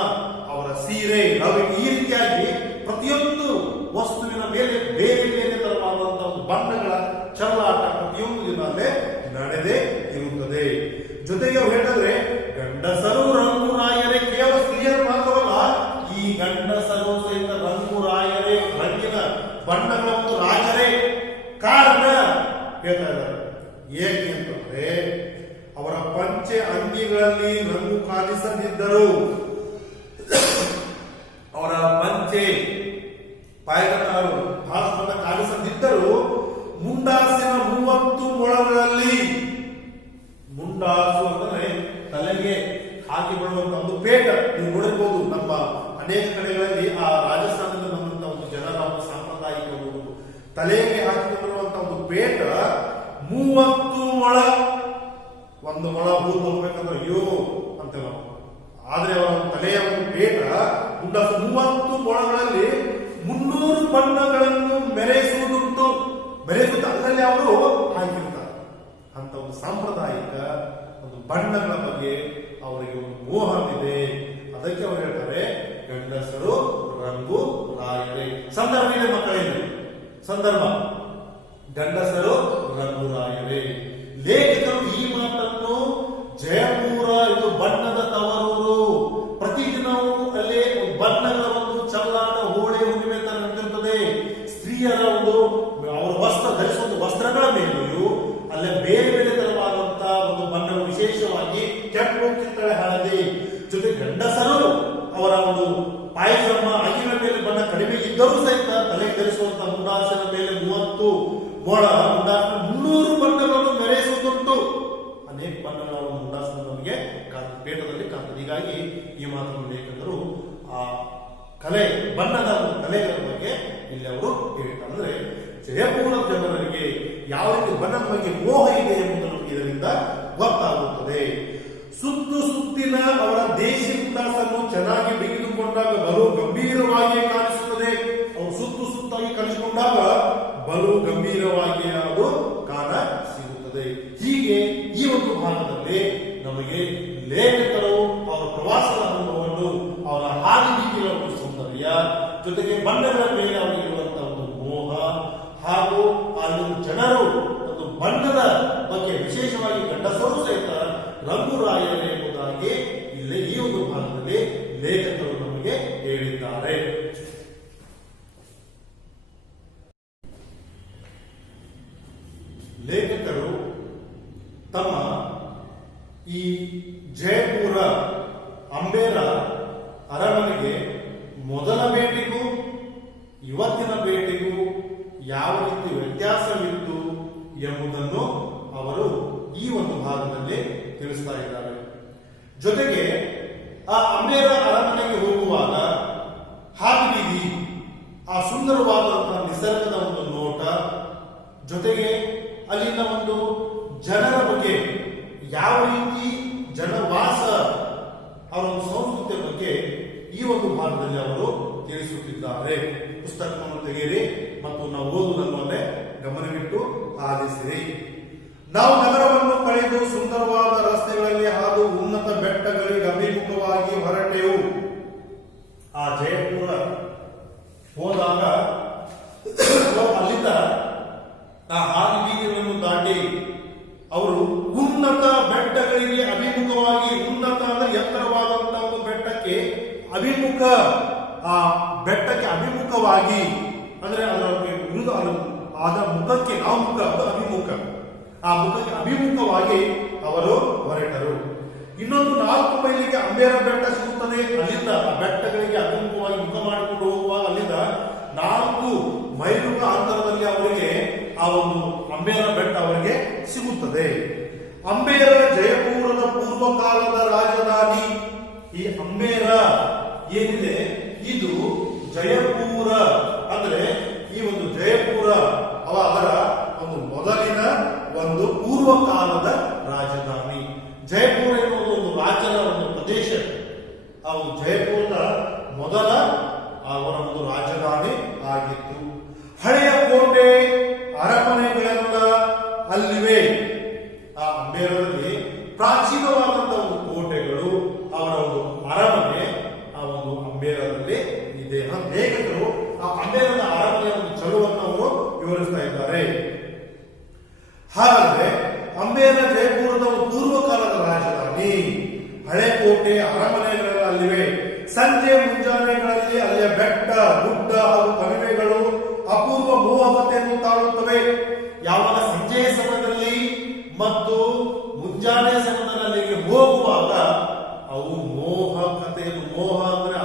ಅವರ ಸೀರೆ, ರವಿ, ಈ ರೀತಿಯಾಗಿ ಪ್ರತಿಯೊಂದು ವಸ್ತುವಿನ ಮೇಲೆ ಬೇರೆ ಬೇರೆ ತರವಾದಂತಹ ಒಂದು ಬಣ್ಣಗಳ ಚೆಲ್ಲಾಟ ಪ್ರತಿಯೊಂದು ದಿನಲ್ಲೇ ನಡೆದೇ ಇರುತ್ತದೆ. ಜೊತೆಗೆ ಅವ್ರು ಹೇಳಿದ್ರೆ ಗಂಡಸರು ರಂಗು ರಾಯರೇ, ಕೇವಲ ಸ್ತ್ರೀಯರು ಮಾತ್ರವಲ್ಲ, ಈ ಗಂಡಸರು ಸಹಿತ ರಂಗು ರಾಯರೇ, ರಂಗಿನ ಬಣ್ಣಗಳ ಒಂದು ರಾಜರೇ ಕಾರಣ ಹೇಳ್ತಾ ಇದ್ದಾರೆ. ಏಕೆ ಅಂತಂದ್ರೆ ಅವರ ಪಂಚೆ ಅಂಗಿಗಳಲ್ಲಿ ರಂಗು ಕಾಣಿಸದಿದ್ದರು, ಅವರ ಪಂಚೆ ಪಾಯಕರು ಭಾರತದ ಕಾಣಿಸದಿದ್ದರು, ಮುಂಡಾಸಿನ 30 ಮೊಳಗಳಲ್ಲಿ, ಮುಂಡಾಸು ಅಂದರೆ ತಲೆಗೆ ಹಾಕಿಕೊಳ್ಳುವಂತ ಒಂದು ಪೇಟ. ನೀವು ನೋಡಿರ್ಬೋದು, ನಮ್ಮ ಅನೇಕ ಕಡೆಗಳಲ್ಲಿ ಆ ರಾಜಸ್ಥಾನದಿಂದ ಬಂದಂತಹ ಒಂದು ಜನರ ಒಂದು ಸಾಂಪ್ರದಾಯಿಕ ಒಂದು ತಲೆಗೆ ಹಾಕಿಕೊಳ್ಳುವಂತ ಒಂದು ಪೇಟ 30 ಮೊಳ. ಒಂದು ಮೊಳ ಹೂ ತಗೋಬೇಕಂದ್ರೆ ಅಯ್ಯೋ ಅಂತ ನಾವು, ಆದ್ರೆ ಅವರ ತಲೆಯ ಒಂದು ಪೇಟ ಮುಂಡಾಸು 30 ಮೊಳಗಳಲ್ಲಿ 300 ಬಣ್ಣಗಳನ್ನು ಮೆರೆಸುವುದುಂಟು. ಮೆರೆಸುತ್ತ ಅದರಲ್ಲಿ ಅವರು ಹಾಕಿರ್ತಾರೆ. ಅಂತ ಒಂದು ಸಾಂಪ್ರದಾಯಿಕ ಒಂದು ಬಣ್ಣಗಳ ಬಗ್ಗೆ ಅವರಿಗೆ ಒಂದು ಮೋಹವಿದೆ. ಅದಕ್ಕೆ ಅವರು ಹೇಳ್ತಾರೆ ಗಂಡಸರು ರಂಗು ರಾಯರೇ. ಸಂದರ್ಭ ಇದೆ ಮಕ್ಕಳಲ್ಲಿ, ಸಂದರ್ಭ ಗಂಡಸರು ರಂಗು ರಾಯರೇ. ಲೇಖಕರು ಈ ಮಾತನ್ನು ಜಯಪುರ ಇದು ಬಣ್ಣದ ತವರೂರು, ಪ್ರತಿದಿನವೂ ಅಲ್ಲೇ ಬಣ್ಣಗಳ ಒಂದು ಚೆಲ್ಲಾಟ ಹೋಳಿ ಹುಣ್ಣಿಮೆ ತರ ನಡೆದಿರುತ್ತದೆ. ಸ್ತ್ರೀಯರ ಒಂದು ಅವರ ವಸ್ತ್ರ ಧರಿಸುವ ವಸ್ತ್ರಗಳ ಮೇಲೆಯೂ ಅಲ್ಲೇ ಬೇರೆ ಬೇರೆ ತರವಾದಂತಹ ಒಂದು ಬಣ್ಣಗಳು, ವಿಶೇಷವಾಗಿ ಕೆಂಪು, ಕಿತ್ತಳೆ, ಹಳದಿ. ಜೊತೆ ಗಂಡಸರು ಅವರ ಒಂದು ಪಾಯಿಜಾಮ ಅಂಗಿಗಳ ಮೇಲೆ ಬಣ್ಣ ಕಡಿಮೆ ಇದ್ದರೂ ಸಹಿತ ತಲೆಗೆ ಧರಿಸುವಂತಹ ಮುಂಡಾಸಿನ ಮೇಲೆ 30 ಮೊಳ, ಮುಂಡಾಸಿನ 300 ಬಣ್ಣಗಳನ್ನು ಮೆರೆಸುವುದುಂಟು. ಅನೇಕ ಬಣ್ಣಗಳ ಮುಂಡಾಸಿನ ನಮಗೆ ಪೇಟದಲ್ಲಿ ಕಾಣ್ತದೆ. ಹೀಗಾಗಿ ಈ ಮಾತನ್ನು ಲೇಖಕರು ಆ ಕಲೆ, ಬಣ್ಣದ ಕಲೆಗಳ ಬಗ್ಗೆ ಇಲ್ಲಿ ಅವರು ಹೇಳ್ತಾರೆ. ಅಂದ್ರೆ ಜಯಪುರ ಜನರಿಗೆ ಯಾವ ರೀತಿ ಬಣ್ಣದ ಬಗ್ಗೆ ಮೋಹ ಇದೆ ಎಂಬುದನ್ನು ಇದರಿಂದ ಗೊತ್ತಾಗುತ್ತದೆ. ಸುತ್ತಿನ ಅವರ ದೇಶಿ ಉಲ್ಲಾಸನ್ನು ಚೆನ್ನಾಗಿ ಬಿಗಿದುಕೊಂಡಾಗ ಬಲು ಗಂಭೀರವಾಗಿ ಕಾಣಿಸುತ್ತದೆ. ಅವರು ಸುತ್ತಾಗಿ ಕಲಿಸಿಕೊಂಡಾಗ ಬಲು ಗಂಭೀರವಾಗಿ ಅದು ಕಾಣ ಸಿಗುತ್ತದೆ. ಹೀಗೆ ಈ ಒಂದು ಭಾಗದಲ್ಲಿ ನಮಗೆ ಲೇಖಕರು ಅವರ ಪ್ರವಾಸದ ಅನುಭವವನ್ನು, ಅವರ ಹಾದಿಬೀಗಿನ ಒಂದು ಸೌಂದರ್ಯ, ಜೊತೆಗೆ ಬಣ್ಣಗಳ ಮೇಲೆ ಅವರಿಗಿರುವಂತಹ ಒಂದು ಮೋಹ, ಹಾಗೂ ಅಲ್ಲಿ ಜನರು ಒಂದು ಬಣ್ಣದ ಬಗ್ಗೆ ವಿಶೇಷವಾಗಿ ಗಂಡಸರು ಸಹಿತ ರಂಗು ರಾಯರೇ ಎಂಬುದಾಗಿ ಇಲ್ಲಿ ಈ ಒಂದು ಭಾಗದಲ್ಲಿ ಲೇಖಕರು ನಮಗೆ ಹೇಳಿದ್ದಾರೆ. ಲೇಖಕರು ತಮ್ಮ ಈ ಜಯಪುರ ಅಂಬೇರ ಅರಮನೆಗೆ ಮೊದಲ ಭೇಟಿಗೂ ಇವತ್ತಿನ ಭೇಟಿಗೂ ಯಾವ ರೀತಿ ವ್ಯತ್ಯಾಸವಿತ್ತು ಎಂಬುದನ್ನು ಅವರು ಈ ಒಂದು ಭಾಗದಲ್ಲಿ ತಿಳಿಸ್ತಾ ಇದ್ದಾರೆ. ಜೊತೆಗೆ ಆ ಅಂಬೇರ ಅರಮನೆಗೆ ಹೋಗುವಾಗ ಹಾದಿಬೀದಿ, ಆ ಸುಂದರವಾದಂತಹ ನಿಸರ್ಗದ ಒಂದು ನೋಟ, ಜೊತೆಗೆ ಅಲ್ಲಿನ ಒಂದು ಜನರ ಬಗ್ಗೆ, ಯಾವ ರೀತಿ ಜನವಾಸ, ಅವರ ಒಂದು ಸಂಸ್ಕೃತಿಯ ಬಗ್ಗೆ ಈ ಒಂದು ಭಾಗದಲ್ಲಿ ಅವರು ತಿಳಿಸುತ್ತಿದ್ದಾರೆ. ಪುಸ್ತಕವನ್ನು ತೆಗೆಯಿರಿ ಮತ್ತು ನಾವು ಓದುವುದನ್ನು ಗಮನವಿಟ್ಟು ಆಲಿಸಿರಿ. ನಾವು ನಗರವನ್ನು ಕಳೆದು ಸುಂದರವಾದ ರಸ್ತೆಗಳಲ್ಲಿ ಹಾದು ಉನ್ನತ ಬೆಟ್ಟಗಳಿಗೆ ಅಭಿಮುಖವಾಗಿ ಹೊರಟೆವು. ಆ ಜಯಪುರ ಹೋದಾಗ ಅಲ್ಲಿಂದ ಆ ಹಾದಿ ಬೀದಿಗಳನ್ನು ದಾಟಿ ಅವರು ಉನ್ನತ ಬೆಟ್ಟಗಳಿಗೆ ಅಭಿಮುಖವಾಗಿ, ಉನ್ನತ ಅಂದ್ರೆ ಎತ್ತರವಾದಂತಹ ಒಂದು ಬೆಟ್ಟಕ್ಕೆ ಅಭಿಮುಖ, ಆ ಬೆಟ್ಟಕ್ಕೆ ಅಭಿಮುಖವಾಗಿ ಅಂದ್ರೆ ಅದರ ವಿರುದ್ಧ ಆದ ಮುಖಕ್ಕೆ ನಾವು ಮುಖ ಅದು ಅಭಿಮುಖ, ಆ ಮುಖಕ್ಕೆ ಅಭಿಮುಖವಾಗಿ ಅವರು ಹೊರಟರು. ಇನ್ನೊಂದು 4 ಮೈಲಿಗೆ ಅಂಬೇರ ಬೆಟ್ಟ ಸಿಗುತ್ತದೆ. ಅಲ್ಲಿಂದ ಆ ಬೆಟ್ಟಗಳಿಗೆ ಅಭಿಮುಖವಾಗಿ ಮುಖ ಮಾಡಿಕೊಂಡು ಹೋಗುವಾಗ ಅಲ್ಲಿಂದ 4 ಮೈಲುಗಳ ಅಂತರದಲ್ಲಿ ಅವರಿಗೆ ಆ ಒಂದು ಅಂಬೇರ ಬೆಟ್ಟ ಅವರಿಗೆ ಸಿಗುತ್ತದೆ. ಅಂಬೇರ ಜಯಪುರದ ಪೂರ್ವಕಾಲದ ರಾಜಧಾನಿ. ಈ ಅಂಬೇರ ಏನಿದೆ ಇದು ಜಯಪುರ ಅಂದ್ರೆ ಈ ಒಂದು ಜಯಪುರ ಅದರ ಒಂದು ಮೊದಲಿನ ಒಂದು ಪೂರ್ವಕಾಲದ ರಾಜಧಾನಿ. ಜಯಪುರ ಎನ್ನುವುದು ಒಂದು ರಾಜ್ಯದ ಒಂದು ಪ್ರದೇಶ. ಆ ಜಯಪುರದ ಮೊದಲ ಅವರ ಒಂದು ರಾಜಧಾನಿ ಆಗಿತ್ತು. ಹಳೆಯ ಕೋಟೆ ಅರಮನೆಗಳೆಲ್ಲ ಅಲ್ಲಿವೆ. ಆ ಅಂಬೇರದಲ್ಲಿ ಪ್ರಾಚೀನವಾದಂತಹ ಒಂದು ಕೋಟೆಗಳು, ಅವರ ಒಂದು ಅರಮನೆ ಆ ಒಂದು ಅಂಬೇರದಲ್ಲಿ ಇದೆ. ಲೇಖಕರು ಆ ಅಂಬೇರದ ಅರಮನೆಯ ಒಂದು ಚಳುವನ್ನು ಅವರು ವಿವರಿಸ್ತಾ ಇದ್ದಾರೆ. ಹಾಗಾದ್ರೆ ಅಂಬೇರ ಜಯಪುರದ ಪೂರ್ವಕಾಲದ ರಾಜಧಾನಿ. ಹಳೆ ಕೋಟೆ ಅರಮನೆಗಳೆಲ್ಲ ಅಲ್ಲಿವೆ. ಸಂಜೆ ಮುಂಜಾನೆಗಳಲ್ಲಿ ಅಲ್ಲಿಯ ಬೆಟ್ಟ, ಗುಡ್ಡ ಹಾಗೂ ಕಣಿವೆಗಳು ಅಪೂರ್ವ ಮೋಹಕತೆಯನ್ನು ತಾಳುತ್ತವೆ. ಯಾವಾಗ ಸಂಜೆಯ ಸಮಯದಲ್ಲಿ ಮತ್ತು ಮುಂಜಾನೆ ಸಮಯದಲ್ಲಿ ಅಲ್ಲಿಗೆ ಹೋಗುವಾಗ ಅವು ಮೋಹಕತೆಯನ್ನು, ಮೋಹ ಅಂದ್ರೆ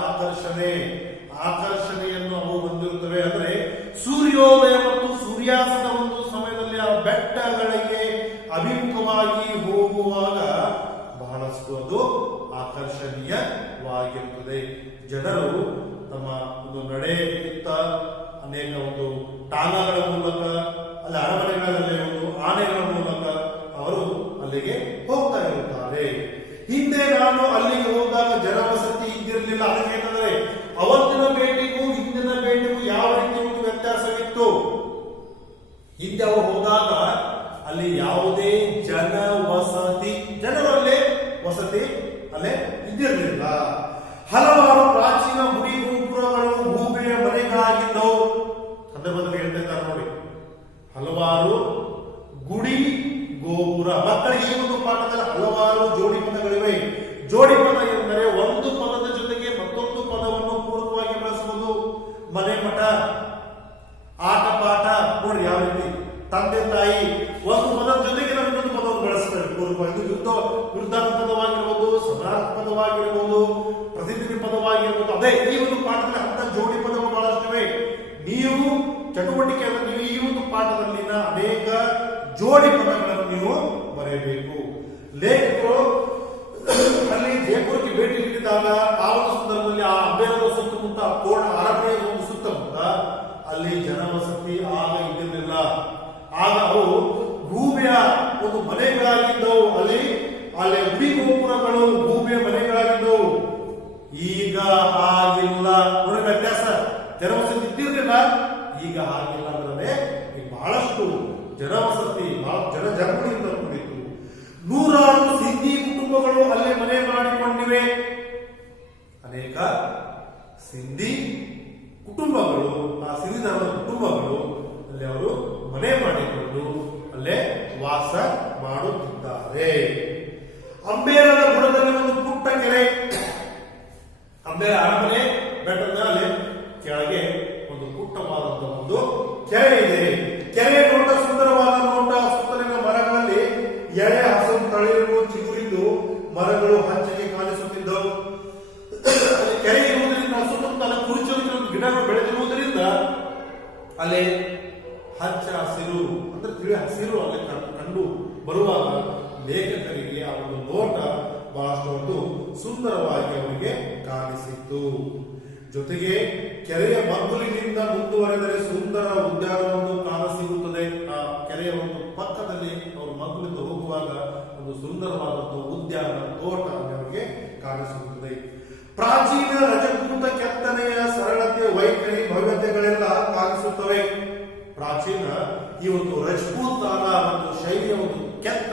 ಆಕರ್ಷಣೆಯನ್ನು ಅವು ಹೊಂದಿರುತ್ತವೆ. ಅಂದ್ರೆ ಸೂರ್ಯೋದಯ ಮತ್ತು ಸೂರ್ಯಾಸ್ತದ ಒಂದು ಸಮಯದಲ್ಲಿ ಆ ಬೆಟ್ಟಗಳಿಗೆ ಅಭಿಮುಖವಾಗಿ ಹೋಗುವಾಗ ಬಹಳಷ್ಟು ಅದು ಆಕರ್ಷಣೀಯವಾಗಿರುತ್ತದೆ. ಜನರು ತಮ್ಮ ಒಂದು ನಡೆಯುತ್ತ ಅನೇಕ ಒಂದು ಟಾಂಗಗಳ ಮೂಲಕ, ಅಲ್ಲಿ ಅರಮನೆಗಳಲ್ಲಿ ಒಂದು ಆನೆಗಳ ಮೂಲಕ ಅವರು ಅಲ್ಲಿಗೆ ಹೋಗ್ತಾ ಇರುತ್ತಾರೆ. ಹಿಂದೆ ನಾನು ಅಲ್ಲಿಗೆ ಹೋದಾಗ ಜನವಸತಿ ಇದ್ದಿರಲಿಲ್ಲ. ಅದಕ್ಕೆ ಏನಂದ್ರೆ ಅವತ್ತಿನ ಭೇಟಿಗೂ ಹಿಂದಿನ ಭೇಟಿಗೂ ಯಾವ ರೀತಿ ಒಂದು ವ್ಯತ್ಯಾಸವಿತ್ತು. ಹಿಂದೆ ಅವರು ಹೋದಾಗ ಅಲ್ಲಿ ಯಾವುದೇ ಜನರಲ್ಲೇ ವಸತಿ ಅಲ್ಲೇ ಇದ್ದಿರಲಿಲ್ಲ. ಹಲವಾರು ಪ್ರಾಚೀನ ಗುಡಿ ಗೋಪುರಗಳು ಗೂಬೆಯ ಮನೆಗಳಾಗಿದ್ದವು. ಸಂದರ್ಭದಲ್ಲಿ ಹೇಳ್ತಾ ಇದ್ದಾರೆ ನೋಡಿ, ಹಲವಾರು ಗುಡಿ ಗೋಪುರ. ಮಕ್ಕಳಿಗೆ ಈ ಒಂದು ಪಾಠದಲ್ಲಿ ಹಲವಾರು ಜೋಡಿ ಪದಗಳಿವೆ. ಜೋಡಿ ಪದ ಎಂದರೆ ಒಂದು ಪದದ ಜೊತೆಗೆ ಮತ್ತೊಂದು ಪದವನ್ನು ಪೂರಕವಾಗಿ ಬಳಸುವುದು. ಮನೆ ಮಠ, ಆಟ ಪಾಠ ನೋಡಿ ಯಾವ ರೀತಿ. ತಂದೆ ತಾಯಿ ಒಂದು ಪದದ ಜೊತೆಗೆ ನಾವು ಇನ್ನೊಂದು ಪದವನ್ನು ಬಳಸ್ತೇವೆ ಪೂರ್ವವಾಗಿ. ವಿರುದ್ಧಾರ್ಥ ಪದವಾಗಿರ್ಬೋದು, ಸಮಾನಾರ್ಥ ಪದವಾಗಿರ್ಬೋದು, ಪ್ರತಿನಿಧಿ ಪದವಾಗಿರ್ಬೋದು. ಅದೇ ಈ ಒಂದು ಪಾಠದಲ್ಲಿ ಅಂತ ಜೋಡಿ ಪದಗಳು ಬಹಳಷ್ಟಿವೆ. ನೀವು ಚಟುವಟಿಕೆ ನೀವು ಈ ಒಂದು ಪಾಠದಲ್ಲಿನ ಅನೇಕ ಜೋಡಿ ಪದಗಳನ್ನು ನೀವು ಬರೆಯಬೇಕು. ಲೇಖಕರು ಅಲ್ಲಿ ಜಯಪುರಕ್ಕೆ ಭೇಟಿ ನೀಡಿದಾಗ ಆ ಒಂದು ಸಂದರ್ಭದಲ್ಲಿ ಆ ಅಂಬೇರದ ಸುತ್ತಮುತ್ತ ಅರಮನೆಯ ಒಂದು ಸುತ್ತಮುತ್ತ ಅಲ್ಲಿ ಜನವಸತಿ ಆಗ ಇದ್ದಿರಲಿಲ್ಲ. ಆಗ ಅವು ಗೂಬೆಯ ಒಂದು ಮನೆಗಳಾಗಿದ್ದವು. ಅಲ್ಲಿ ಗುಡಿ ಗೋಪುರಗಳು ಗೂಬೆಯ ಮನೆಗಳಾಗಿದ್ದವು. ಈಗ ಆಗಿಲ್ಲ. ನೋಡಿ ವ್ಯತ್ಯಾಸ. ಜನವಸತಿ ಇದ್ದಿರಲಿಲ್ಲ, ಈಗ ಆಗಿಲ್ಲ ಅಂದ್ರೆ ಬಹಳಷ್ಟು ಜನವಸತಿ, ಬಹಳ ಜನಜಂಗುಳಿಯಿಂದ ಕೂಡಿತು. 100 ಸಿಂಧಿ ಕುಟುಂಬಗಳು ಅಲ್ಲೇ ಮನೆ ಮಾಡಿಕೊಂಡಿವೆ. ಅನೇಕ ಸಿಂಧಿ ಕುಟುಂಬಗಳು, ಆ ಸಿಂಧಿ ಧರ್ಮದ ಕುಟುಂಬಗಳು ಅಲ್ಲಿ ಅವರು ಮನೆ ಮಾಡಿಕೊಂಡು ಅಲ್ಲೇ ವಾಸ ಮಾಡುತ್ತಿದ್ದಾರೆ. ಅಂಬೇರದ ಬುಡದಲ್ಲಿ ಒಂದು ಪುಟ್ಟ ಕೆರೆ. ಅಂಬೇರ ಅರಮನೆ ಬೆಟ್ಟದ ಅಲ್ಲಿ ಕೆಳಗೆ ಒಂದು ಪುಟ್ಟವಾದಂತಹ ಒಂದು ಕೆರೆ ಇದೆ. ಕೆರೆ ನೋಟ ಸುಂದರವಾದ ನೋಟ. ಸುತ್ತಲಿನ ಮರಗಳಲ್ಲಿ ಎಳೆ ಹಸು ತಳಿರು ಚಿಗುರಿದ್ದು ಮರಗಳು ಹಚ್ಚಿಗೆ ಕಾಣಿಸುತ್ತಿದ್ದವು. ಕೆರೆ ಇರುವುದರಿಂದ ಸುತ್ತಮುತ್ತ ಕುರುಚಲು ಗಿಡಗಳು ಬೆಳೆದಿರುವುದರಿಂದ ಅಲ್ಲಿ ಹಚ್ಚ ಹಸಿರು ಅಂದ್ರೆ ತಿಳಿ ಹಸಿರು ಅಲ್ಲಿ ಕಂಡು ಬರುವಾಗ ಲೇಖಕರಿಗೆ ಆ ಒಂದು ನೋಟ ಬಹಳಷ್ಟು ಒಂದು ಸುಂದರವಾಗಿ ಅವರಿಗೆ ಕಾಣಿಸಿತ್ತು. ಜೊತೆಗೆ ಕೆರೆಯ ಮಗ್ಗುಲಿನಿಂದ ಮುಂದುವರೆದರೆ ಸುಂದರ ಉದ್ಯಾನವನ್ನು ಕಾಣಸಿಗುತ್ತದೆ. ಆ ಕೆರೆಯ ಒಂದು ಪಕ್ಕದಲ್ಲಿ ಅವರು ಮಗ್ಗುಲಿಂದ ಹೋಗುವಾಗ ಒಂದು ಸುಂದರವಾದಂತಹ ಉದ್ಯಾನ ತೋಟ ಅವರಿಗೆ ಕಾಣಿಸುತ್ತದೆ. ಪ್ರಾಚೀನ ರಜಪೂತ ಕೆತ್ತನೆಯ ಸರಳತೆ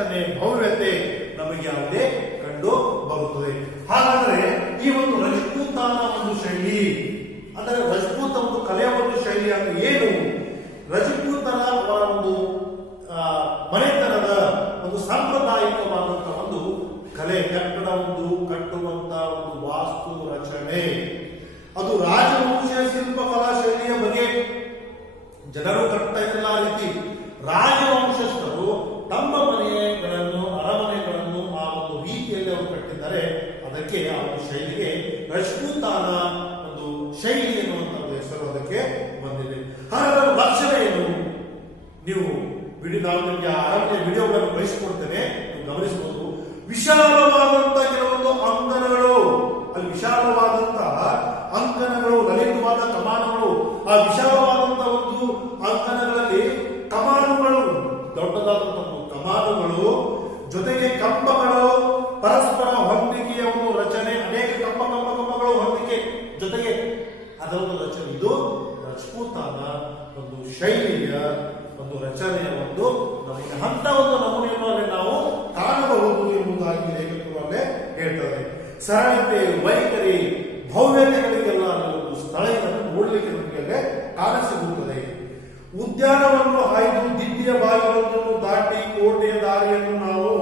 ಶ್ರೇಷ್ಠತೆ ಭವ್ಯತೆ ನಮಗೆ ಅಲ್ಲೇ ಕಂಡು ಬರುತ್ತದೆ. ಹಾಗಾದರೆ ಈ ಒಂದು ರಜಪೂತಾನ ಒಂದು ಶೈಲಿ ಅಂದರೆ ರಜಪೂತ ಒಂದು ಕಲೆಯ ಒಂದು ಶೈಲಿ ಅಂದ್ರೆ ಏನು? ರಜಪೂತನ ಅವರ ಒಂದು ಮನೆತನದ ಒಂದು ಸಾಂಪ್ರದಾಯಿಕವಾದಂತಹ ಒಂದು ಕಲೆ, ಕಟ್ಟಡ ಒಂದು ಕಟ್ಟುವಂತ ಒಂದು ವಾಸ್ತು ರಚನೆ, ಅದು ರಾಜವಂಶ ಶಿಲ್ಪಕಲಾ ಶೈಲಿಯ ಬಗ್ಗೆ ಜನರು ಕಟ್ತಾ ಇರಲ್ಲ. ಆ ರೀತಿ ರಾಜವಂಶಸ್ಥರು ತಮ್ಮ ಮನೆಗಳನ್ನು ಅರಮನೆಗಳನ್ನು ಆ ಒಂದು ರೀತಿಯಲ್ಲಿ ಅವರು ಕಟ್ಟಿದ್ದಾರೆ. ಅದಕ್ಕೆ ಆ ಒಂದು ಶೈಲಿಗೆ ರಜಪೂತಾನ ಒಂದು ಶೈಲಿ ಎನ್ನುವಂತ ಹೆಸರು ಅದಕ್ಕೆ ಬಂದಿದೆ. ಹಾಗಾದ್ರೆ ಲಕ್ಷಣ ಏನು? ನೀವು ನಾವು ನಿಮಗೆ ಅರಮನೆ ವಿಡಿಯೋಗಳನ್ನು ಕಳಿಸಿಕೊಡ್ತೇನೆ, ನೀವು ಗಮನಿಸಬಹುದು. ವಿಶಾಲವಾದಂತ ಕೆಲವೊಂದು ಅಂಗನಗಳು, ಅಲ್ಲಿ ವಿಶಾಲವಾದಂತಹ ಅಂಕಣಗಳು, ಲಲಿತವಾದ ಕಮಾನುಗಳು, ಆ ವಿಶಾಲವಾದಂತಹ ಒಂದು ಅಂಕಣಗಳಲ್ಲಿ ಕಮಾನುಗಳು, ದೊಡ್ಡದಾದಂತಹ ಕಮಾನುಗಳು, ಜೊತೆಗೆ ಕಂಬಗಳು, ಪರಸ್ಪರ ಹೊಂದಿಕೆಯ ಒಂದು ರಚನೆ, ಅನೇಕ ಕಂಬಗಳು ಹೊಂದಿಕೆ ಜೊತೆಗೆ ಅದರ ಒಂದು ರಚನೆ. ಇದು ರಜಪೂತಾನ ಒಂದು ಶೈಲಿಯ ಒಂದು ರಚನೆಯ ಒಂದು ನಮಗೆ ಅಂತ ಒಂದು ನಮೂನೆಯನ್ನು ನಾವು ಕಾಣಬಹುದು ಎಂಬುದಾಗಿ ಲೇಖಕರಲ್ಲೇ ಹೇಳ್ತಾರೆ. ಸರಳತೆ, ವೈಖರಿ, ಭವ್ಯತೆಗಳಿಗೆಲ್ಲ ಒಂದು ಸ್ಥಳ ನೋಡಲಿಕ್ಕೆ ನಮಗೆ ಕಾಣಿಸಿಕೊಳ್ಳುತ್ತದೆ. ಉದ್ಯಾನವನ್ನು ಹಾಯ್ದು ದಿಡ್ಡಿಯ ಬಾಗಿಲನ್ನು ದಾಟಿ ಕೋಟೆಯ ದಾರಿಯನ್ನು ನಾವು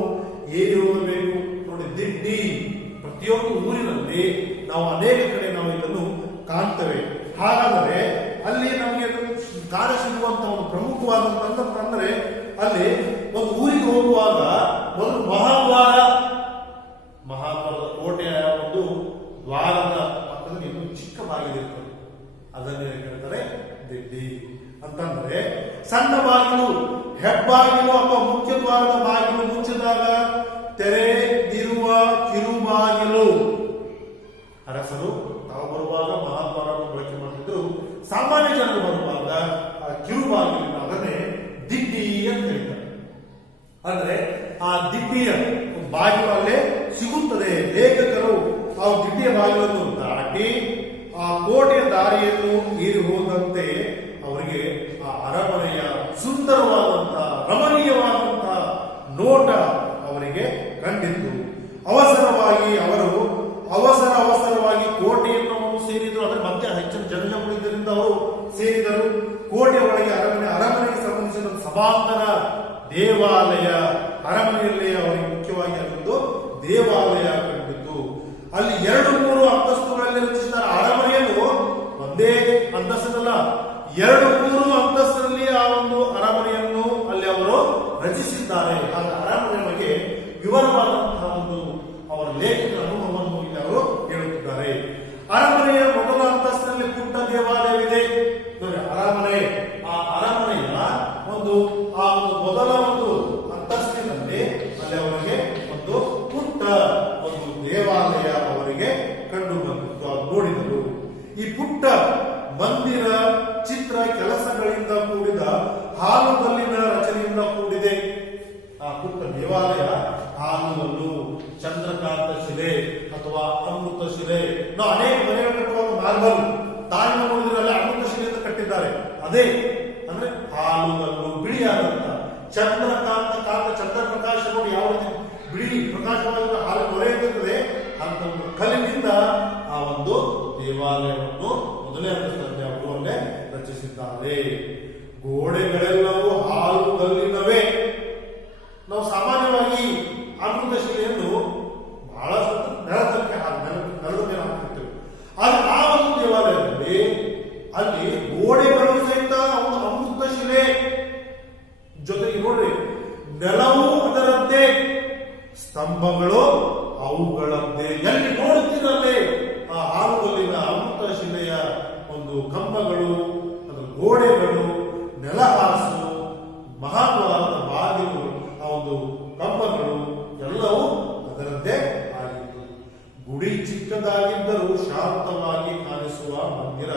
ಏರಿ ಹೋಗಬೇಕು. ನೋಡಿ, ದಿಡ್ಡಿ ಪ್ರತಿಯೊಂದು ಊರಿನಲ್ಲಿ ನಾವು ಅನೇಕ ಕಡೆ ನಾವು ಇದನ್ನು ಕಾಣ್ತೇವೆ. ಹಾಗಾದರೆ ಅಲ್ಲಿ ನಮಗೆ ಕಾಣಿಸಿರುವಂತಹ ಒಂದು ಪ್ರಮುಖವಾದಂತಂದ್ರೆ ಅಲ್ಲಿ ಒಂದು ಊರಿಗೆ ಹೋಗುವಾಗ ಒಂದು ಮಹಾದ್ವಾರದ ಕೋಟೆಯ ಒಂದು ದ್ವಾರದ ಪಕ್ಕದಲ್ಲಿ ಇನ್ನೊಂದು ಚಿಕ್ಕ ಬಾಗಿಲಿರ್ತದೆ, ಅದನ್ನೇ ಹೇಳ್ತಾರೆ ದಿಡ್ಡಿ ಅಂತಂದ್ರೆ. ಸಣ್ಣ ಬಾಗಿಲು, ಹೆಬ್ಬಾಗಿಲು ಅಥವಾ ಮುಖ್ಯ ದ್ವಾರದ ಬಾಗಿಲು ಮುಚ್ಚಿದಾಗ ತೆರೆದಿರುವ ಕಿರುಬಾಗಿಲು. ಅರಸರು ತಾವು ಬರುವಾಗ ಮಹಾದ್ವಾರವನ್ನು ಬಳಕೆ ಮಾಡ್ತಿದ್ರು, ಸಾಮಾನ್ಯ ಜನರು ಬರುವಾಗ ಆ ಕಿರುಬಾಗಿಲಿನ ಅದನ್ನೇ ದಿಡ್ಡಿ ಅಂತ ಹೇಳ್ತಾರೆ. ಅಂದ್ರೆ ಆ ದಿಡ್ಡಿಯ ಬಾಗಿಲು ಅಲ್ಲೇ ಸಿಗುತ್ತದೆ. ಲೇಖಕರು ಆ ದಿಡ್ಡಿಯ ಬಾಗಿಲನ್ನು ದಾಟಿ ಆ ಕೋಟೆಯ ದಾರಿಯನ್ನು ಏರಿ ಹೋದಂತೆ ಅವರಿಗೆ ಆ ಅರಮನೆಯ ಸುಂದರವಾದಂತಹ ರಮಣೀಯವಾದಂತಹ ನೋಟ ಅವರಿಗೆ ಕಂಡಿತ್ತು. ಅವಸರವಾಗಿ ಕೋಟೆಯನ್ನು ಸೇರಿದರು. ಅದರ ಮಧ್ಯೆ ಹೆಚ್ಚಿನ ಜನಜಂಗುಳಿದ್ದರಿಂದ ಅವರು ಸೇರಿದರು. ಕೋಟೆಯ ಒಳಗೆ ಅರಮನೆಗೆ ಸಂಬಂಧಿಸಿದ ಸಭಾಂಗಣ, ದೇವಾಲಯ, ಅರಮನೆಯಲ್ಲಿ ಅವರಿಗೆ ಮುಖ್ಯವಾಗಿ ಅದೊಂದು ದೇವಾಲಯ ಕಂಡಿತು. ಅಲ್ಲಿ 2-3 ಅಂತಸ್ತುಗಳಲ್ಲಿ ರಚಿಸಿದ ಅರಮನೆಯನ್ನು ಒಂದೇ ಅಂತಸ್ತಲ್ಲ, 2-3 ಅಂತಸ್ತಿನಲ್ಲಿ ಆ ಒಂದು ಅರಮನೆಯನ್ನು ಅಲ್ಲಿ ಅವರು ರಚಿಸಿದ್ದಾರೆ. ಆಗ ಅರಮನೆ ಬಗ್ಗೆ ವಿವರವಾದಂತಹ ಒಂದು ಅವರ ಲೇಖನ ಅನುಭವವನ್ನು ಇಲ್ಲಿ ಅವರು ಹೇಳುತ್ತಿದ್ದಾರೆ. ಅರಮನೆಯ ಮೊದಲ ಅಂತಸ್ತಿನಲ್ಲಿ ಪುಟ್ಟ ದೇವಾಲಯವಿದೆ. ಆ ಅರಮನೆಯ ಒಂದು ಮೊದಲ ಒಂದು ಅಂತಸ್ತಿನಲ್ಲಿ ಅಲ್ಲಿ ಅವರಿಗೆ ಒಂದು ಪುಟ್ಟ ಒಂದು ದೇವಾಲಯ ಅವರಿಗೆ ಕಂಡು ಬಂದಿತ್ತು. ಅದು ನೋಡಿದರು. ಈ ಪುಟ್ಟ ಮಂದಿರ ಚಿತ್ರ ಕೆಲಸಗಳಿಂದ ಕೂಡಿದ ಹಾಲುಗಲ್ಲಿನ ರಚನೆಯಿಂದ ಕೂಡಿದೆ. ಆ ಪುಟ್ಟ ದೇವಾಲಯ ಹಾಲುಗಲ್ಲು, ಚಂದ್ರಕಾಂತ ಶಿಲೆ ಅಥವಾ ಅಮೃತ ಶಿಲೆ. ನಾವು ಅನೇಕ ಮನೆಗಳು ಕಟ್ಟುವಾಗ ಮಾರ್ಬಲ್ ತಾಯಿನ ನೋಡಿದ್ರಲ್ಲ ಅಮೃತ ಶಿಲೆಯಿಂದ ಕಟ್ಟಿದ್ದಾರೆ. ಅದೇ ಅಂದ್ರೆ ಹಾಲುಗಲ್ಲು, ಬಿಳಿಯಾದಂತ ಚಂದ್ರಪ್ರಕಾಶ ನೋಡಿ ಯಾವ ರೀತಿ ಬಿಳಿ ಪ್ರಕಾಶವಾಗಿ ಹಾಲು ಹೊರೆಯುತ್ತದೆ ಅಂತ ಒಂದು ಕಲ್ಲಿನಿಂದ ಆ ಒಂದು ದೇವಾಲಯವನ್ನು ಮೊದಲೇ ಅಂತಸ್ತಲ್ಲಿ ಅವರು ಅಲ್ಲೇ ರಚಿಸಿದ್ದಾರೆ. ಗೋಡೆಗಳೆಲ್ಲವೂ ಹಾಲುಗಲ್ಲಿನವೇ. ನಾವು ಸಾಮಾನ್ಯವಾಗಿ ಅಮೃತ ಶಿಲೆಯನ್ನು ಬಹಳಷ್ಟು ನೆಲದ ಮೇಲೆ ಹಾಕಿರ್ತೇವೆ. ಆದ್ರೆ ಆ ಒಂದು ದೇವಾಲಯದಲ್ಲಿ ಅಲ್ಲಿ ಗೋಡೆಗಳು ಸಹಿತ ಒಂದು ಅಮೃತ ಶಿಲೆ, ಜೊತೆಗೆ ನೋಡ್ರಿ ನೆಲವು ಅದರಂತೆ, ಸ್ತಂಭಗಳು ಅವುಗಳಂತೆ. ಎಲ್ಲಿ ನೋಡುತ್ತಿರಲೇ ಆ ಹಾಲುಗಲ್ಲಿನ ಅಮೃತ ಶಿಲೆಯ ಒಂದು ಕಂಬಗಳು, ಅದರ ಗೋಡೆಗಳು, ನೆಲಹಾಸು, ಮಹಾದ್ವಾರದ ಬಾಗಿಲು, ಆ ಒಂದು ಕಂಬಗಳು ಎಲ್ಲವೂ ಅದರಂತೆ ಆಗಿತ್ತು. ಗುಡಿ ಚಿಕ್ಕದಾಗಿದ್ದರೂ ಶಾಂತವಾಗಿ ಕಾಣಿಸುವ ಮಂದಿರ.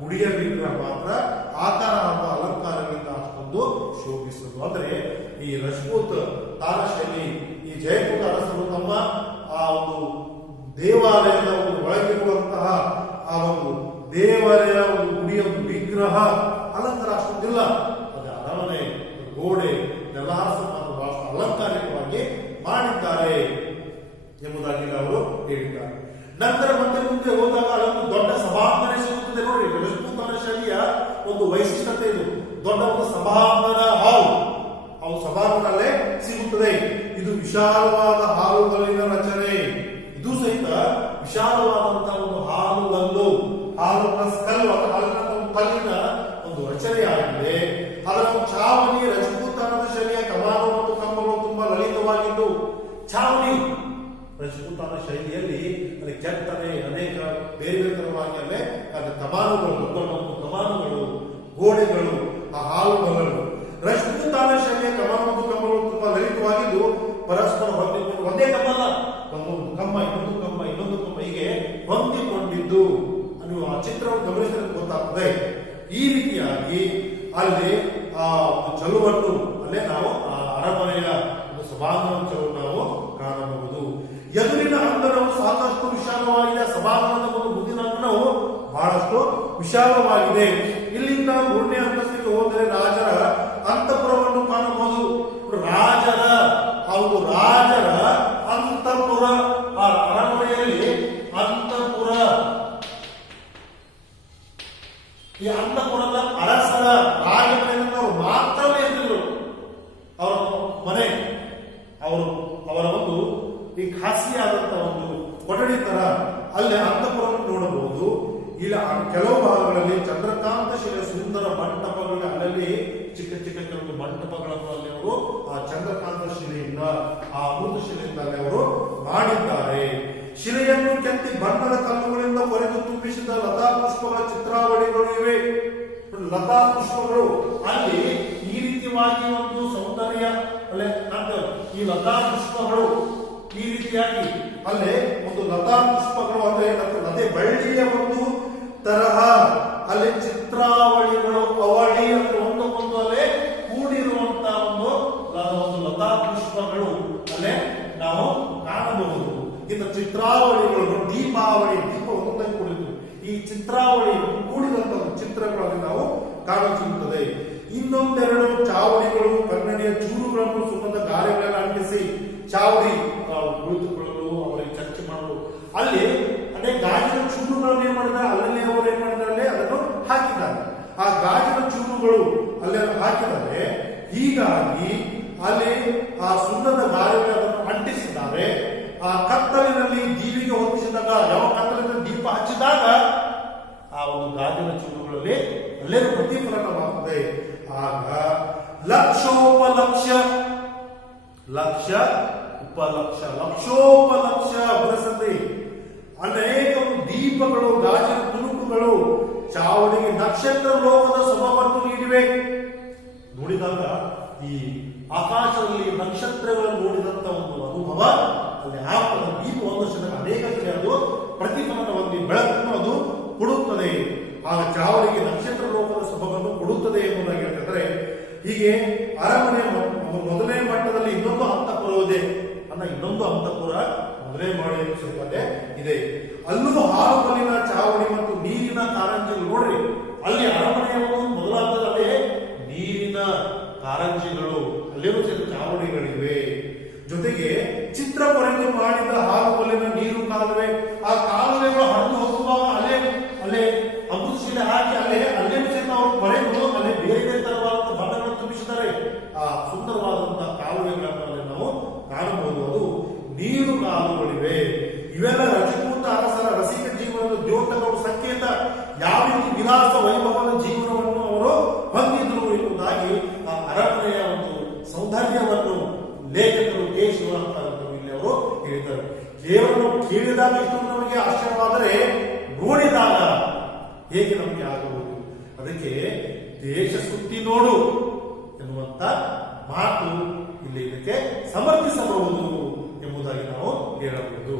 ಗುಡಿಯ ವಿಗ್ರಹ ಮಾತ್ರ ಆಕಾರ ಹಾಗೂ ಅಲಂಕಾರಗಳಿಂದ ಅಷ್ಟೊಂದು ಶೋಭಿಸುವುದು. ಅಂದ್ರೆ ಈ ರಜಪೂತ್ ತಾನ ಶೈಲಿ, ಈ ಜಯಪುರ ಅರಸರು ತಮ್ಮ ಆ ಒಂದು ದೇವಾಲಯದ ಒಂದು ಒಳಗಿರುವಂತಹ ಆ ಒಂದು ದೇವರ ಒಂದು ಗುಡಿಯ ಒಂದು ವಿಗ್ರಹ ಅಲಂಕಾರ ಅಷ್ಟೊಂದಿಲ್ಲ. ಅದೇ ಅರಮನೆ ಗೋಡೆ ನೆಲಹಾಸ ಬಹಳಷ್ಟು ಅಲಂಕಾರಿಕವಾಗಿ ಎಂಬುದಾಗಿ ಅವರು ಹೇಳಿದ್ದಾರೆ. ನಂತರ ಮತ್ತೆ ಮುಂದೆ ಹೋದಾಗ ಅಲ್ಲೊಂದು ದೊಡ್ಡ ಸಭಾಂಗಣ ಸಿಗುತ್ತದೆ. ನೋಡಿ, ರಜಪೂತಾನ ಶೈಲಿಯ ಒಂದು ವೈಶಿಷ್ಟ್ಯತೆ ಇದು. ದೊಡ್ಡ ಒಂದು ಸಭಾಂಗಣ ಹಾಲ್, ಅವು ಸಭಾಂಗಣಲ್ಲೇ ಸಿಗುತ್ತದೆ. ಇದು ವಿಶಾಲವಾದ ಹಾಲುಗಳಿನ ರಚನೆ. ಇದು ಸಹಿತ ವಿಶಾಲವಾದಂತಹ ಒಂದು ಹಾಲುಗಲ್ಲು, ಹಾಲಿನ ಕಲ್ಲಿನ ಒಂದು ರಚನೆಯಾಗಿದೆ. ಅದರ ಚಾವಣಿ ರಜಪೂತಾನದ ಶೈಲಿಯ ಕಮಾನು ಮತ್ತು ಕಂಬಗಳು ತುಂಬಾ ಲಲಿತವಾಗಿದ್ದು, ಚಾವಣಿ ರಜಪೂತಾನ ಶೈಲಿಯಲ್ಲಿ ಅಲ್ಲಿ ಕೆತ್ತನೆ ಅನೇಕ ಬೇರೆ ಬೇರೆ ತರವಾಗಿ ಅಲ್ಲೇ ಕಮಾನುಗಳು, ದೊಡ್ಡ ಕಮಾನುಗಳು, ಗೋಡೆಗಳು, ಆ ಹಾಲುಗಳು. ರಜಪೂತಾನ ಶೈಲಿಯ ಕಮಾನು ಮತ್ತು ಕಂಬಗಳು ತುಂಬಾ ಲಲಿತವಾಗಿದ್ದು ಪರಸ್ಪರ ಹೊಂದಿಕೊಂಡು, ಒಂದೇ ಕಂಬ ಅಲ್ಲ, ಒಂದೊಂದು ಕಂಬ ಇನ್ನೊಂದು ಕಂಬ ಇನ್ನೊಂದು ಕಂಬ ಹೀಗೆ ಹೊಂದಿಕೊಂಡಿದ್ದು ನೀವು ಆ ಚಿತ್ರವನ್ನು ಗಮನಿಸಿದ್ರೆ ಗೊತ್ತಾಗ್ತದೆ. ಈ ರೀತಿಯಾಗಿ ಅಲ್ಲಿ ಆ ಚಲುವನ್ನು ಅಲ್ಲೇ ನಾವು ಆ ಅರಮನೆಯ ಒಂದು ಸಭಾಂಗಣ ಚಲುವನ್ನು ನಾವು ಕಾಣಬಹುದು. ಎದುರಿನ ಅಂಗಣವು ಸಾಕಷ್ಟು ವಿಶಾಲವಾಗಿದೆ. ಸಭಾಂಗಣದ ಒಂದು ಮುಂದಿನ ಅಂಗಣವು ಬಹಳಷ್ಟು ವಿಶಾಲವಾಗಿದೆ. ಇಲ್ಲಿಂದ 3ನೇ ಅಂತಸ್ತಿಗೆ ಹೋದರೆ ರಾಜರ ಅಂತಃಪುರವನ್ನು ಕಾಣಬಹುದು. ರಾಜರ ಅಂತಃಪುರ, ಆ ಅರಮನೆಯಲ್ಲಿ ಅಂತಃಪುರ, ಈ ಅಂತಃಪುರದ ಅರಸರ ರಾಜಮನೆಯವರು ಮಾತ್ರವೇ ಇದ್ದರು. ಅವರ ಮನೆ, ಅವರ ಒಂದು ಈ ಖಾಸಗಿಯಾದಂತಹ ಒಂದು ಕೊಠಡಿ ತರ ಅಲ್ಲಿ ಅಂತಃಪುರವನ್ನು ನೋಡಬಹುದು. ಇಲ್ಲ ಕೆಲವು ಭಾಗಗಳಲ್ಲಿ ಚಂದ್ರಕಾಂತ ಶಿಲೆಯ ಸುಂದರ ಮಂಟಪಗಳು, ಅಲ್ಲಲ್ಲಿ ಚಿಕ್ಕ ಚಿಕ್ಕ ಕೆಲವು ಮಂಟಪಗಳನ್ನು ಅಲ್ಲಿ ಅವರು ಆ ಚಂದ್ರಕಾಂತ ಶಿಲೆಯಿಂದ, ಆ ಅಮೃತ ಶಿಲೆಯಿಂದ ಅಲ್ಲಿ ಅವರು ಮಾಡಿದ್ದಾರೆ. ಶಿಲೆಯನ್ನು ಕೆತ್ತಿ ಬಣ್ಣದ ಕಲ್ಲುಗಳಿಂದ ಹೊರೆದು ತುಂಬಿಸಿದ ಲತಾ ಪುಷ್ಪಗಳ ಚಿತ್ರಾವಳಿಗಳು ಇವೆ. ಲತಾ ಪುಷ್ಪಗಳು ಅಲ್ಲಿ ಈ ರೀತಿಯಾಗಿ ಒಂದು ಸೌಂದರ್ಯ ಅಲ್ಲೇ ಕಾಣ್ತೇವೆ. ಈ ಲತಾ ಪುಷ್ಪಗಳು ಈ ರೀತಿಯಾಗಿ ಅಲ್ಲೇ ಒಂದು ಲತಾ ಪುಷ್ಪಗಳು ಅಂದ್ರೆ ಲತೆ ಬಳ್ಳಿಯ ಒಂದು ತರಹ ಅಲ್ಲಿ ಚಿತ್ರಾವಳಿಗಳು, ಅವಳಿ ಅಂದ್ರೆ ಒಂದಕ್ಕೊಂದು ಅಲ್ಲೇ ಕೂಡಿರುವಂತಹ ಒಂದು ಲತಾ ಪುಷ್ಪಗಳು ಅಲ್ಲೇ ನಾವು ಕಾಣಬಹುದು. ಇನ್ನು ಚಿತ್ರಾವಳಿಗಳು, ದೀಪಾವಳಿ, ದೀಪ ಒಂದೊಂದಾಗಿ ಕೂಡಿದ್ದು ಈ ಚಿತ್ರಾವಳಿ ಕೂಡಿದಂತಹ ಚಿತ್ರಗಳನ್ನು ನಾವು ಕಾಣಿಸುತ್ತದೆ. ಇನ್ನೊಂದೆರಡು ಚಾವಡಿಗಳು ಕನ್ನಡಿಯ ಚೂರುಗಳನ್ನು ಸುಣ್ಣದ ಗಾರೆಗಳನ್ನು ಅಂಟಿಸಿ ಚಾವಡಿ ಕುಳಿತುಕೊಳ್ಳಲು, ಅವರಿಗೆ ಚರ್ಚೆ ಮಾಡಲು ಅಲ್ಲಿ ಅದೇ ಗಾಜಿನ ಚೂರುಗಳನ್ನು ಏನ್ ಮಾಡಿದ್ದಾರೆ, ಅಲ್ಲಲ್ಲಿ ಅವರು ಏನ್ ಮಾಡಿದ್ದಾರೆ ಅದನ್ನು ಹಾಕಿದ್ದಾರೆ. ಆ ಗಾಜಿನ ಚೂರುಗಳು ಅಲ್ಲಿ ಹಾಕಿದ್ದಾರೆ. ಹೀಗಾಗಿ ಅಲ್ಲಿ ಆ ಸುಣ್ಣದ ಗಾರೆಗಳನ್ನು ಅಂಟಿಸಿದ್ದಾರೆ. ಆ ಕತ್ತಲಿನಲ್ಲಿ ದೀಪಿಗೆ ಹೊತ್ತಿಸಿದಾಗ, ಯಾವ ಕತ್ತಲಿನಲ್ಲಿ ದೀಪ ಹಚ್ಚಿದಾಗ ಆ ಒಂದು ಗಾಜಿನ ಚೂರುಗಳಲ್ಲಿ ಅಲ್ಲೇ ಪ್ರತಿಫಲನವಾಗುತ್ತದೆ. ಆಗ ಲಕ್ಷೋಪಲಕ್ಷ, ಲಕ್ಷ ಉಪಲಕ್ಷ, ಲಕ್ಷೋಪಲಕ್ಷ ಬರಸದೆ ಅನೇಕ ದೀಪಗಳು, ಗಾಜಿನ ತುಣುಕುಗಳು ಚಾವಡಿಗೆ ನಕ್ಷತ್ರ ಲೋಕದ ಸೊಬಗನ್ನು ನೀಡಿವೆ. ನೋಡಿದಾಗ ಈ ಆಕಾಶದಲ್ಲಿ ನಕ್ಷತ್ರಗಳನ್ನು ನೋಡಿದಂತ ಒಂದು ಅನುಭವ ಅಲ್ಲಿ ಆಗ್ತದೆ. ದೀಪ ಒಂದಷ್ಟು ಅನೇಕ ಕಡೆ ಅದು ಪ್ರತಿಫಲನವಾಗಿ ಬೆಳಕನ್ನು ಅದು ಕೊಡುತ್ತದೆ. ಆಗ ಚಾವಡಿಗೆ ನಕ್ಷತ್ರ ಲೋಕದ ಸೊಬಗನ್ನು ಕೊಡುತ್ತದೆ ಎಂಬುದಾಗಿ ಹೇಳ್ತಿದ್ರೆ, ಹೀಗೆ ಅರಮನೆಯ ಮೊದಲನೇ ಮಟ್ಟದಲ್ಲಿ ಇನ್ನೊಂದು ಅಂತಃಪುರವಿದೆ. ಇನ್ನೊಂದು ಅಂತಃಪುರ ಮೊದಲೇ ಮಾಡಿ ಇದೆ. ಅಲ್ಲೂ ಹಾಲುಗಲ್ಲಿನ ಚಾವಡಿ ಮತ್ತು ನೀರಿನ ಕಾರಂಜಿಗಳು. ನೋಡ್ರಿ, ಅಲ್ಲಿ ಅರಮನೆಯ ಮೊದಲಾದಲ್ಲಿ ನೀರಿನ ಕಾರಂಜಿಗಳು, ಅಲ್ಲಿಯೂ ಚಾವಡಿಗಳಿವೆ. ಜೊತೆಗೆ ಚಿತ್ರ ಪೊರೆಗೆ ಮಾಡಿದ ಹಾಲುಗಲ್ಲಿನ ನೀರು ಕಾಲುವೆ. ಆ ಕಾಲುವೆಗಳು ಹರಿದು ಹೋಗುವಾಗ ಅಲ್ಲೇ ಅಮೃತ ಶಿಲೆ ಹಾಕಿ ಅಲ್ಲೇ ಅವರು ಪೊರೆಗಳು ಅಲ್ಲೇ ಬೇರೆ ಬೇರೆ ತರವಾದ ಬಣ್ಣಗಳನ್ನು ತುಂಬಿಸಿದ್ದಾರೆ. ಆ ಸುಂದರವಾದಂತಹ ಕಾಲುವೆಗಳನ್ನು ನಾವು ಕಾಣಬಹುದು. ಅದು ನೀರು ಕಾಲುಗಳಿವೆ. ಇವೆಲ್ಲ ರಜಪೂತ ಅರಸರ ರಸಿಕ ಜೀವನದ ದ್ಯೋತಕಗಳು, ಸಂಕೇತ. ಯಾವ ರೀತಿ ವಿಲಾಸ ವೈಭವದ ಜೀವನವನ್ನು ಅವರು ಹೊಂದಿದ್ರು ಎಂಬುದಾಗಿ ಆ ಅರಮನೆಯ ಒಂದು ಸೌಂದರ್ಯವನ್ನು ಲೇಖಕರು ಕೇಶವ ಅಂತ ಇಲ್ಲಿ ಅವರು ಹೇಳಿದ್ದಾರೆ. ಕೇವಲ ಕೇಳಿದಾಗ ಇಷ್ಟೊಂದು ನಮಗೆ ಆಶ್ಚರ್ಯವಾದರೆ ನೋಡಿದಾಗ ಹೇಗೆ ನಮಗೆ ಆಗಬಹುದು. ಅದಕ್ಕೆ ದೇಶ ಸುತ್ತಿ ನೋಡು ಎನ್ನುವಂತ ಮಾತು ಇಲ್ಲಿ ಇದಕ್ಕೆ ಸಮರ್ಥಿಸಬಹುದು ಎಂಬುದಾಗಿ ನಾವು ಹೇಳಬಹುದು.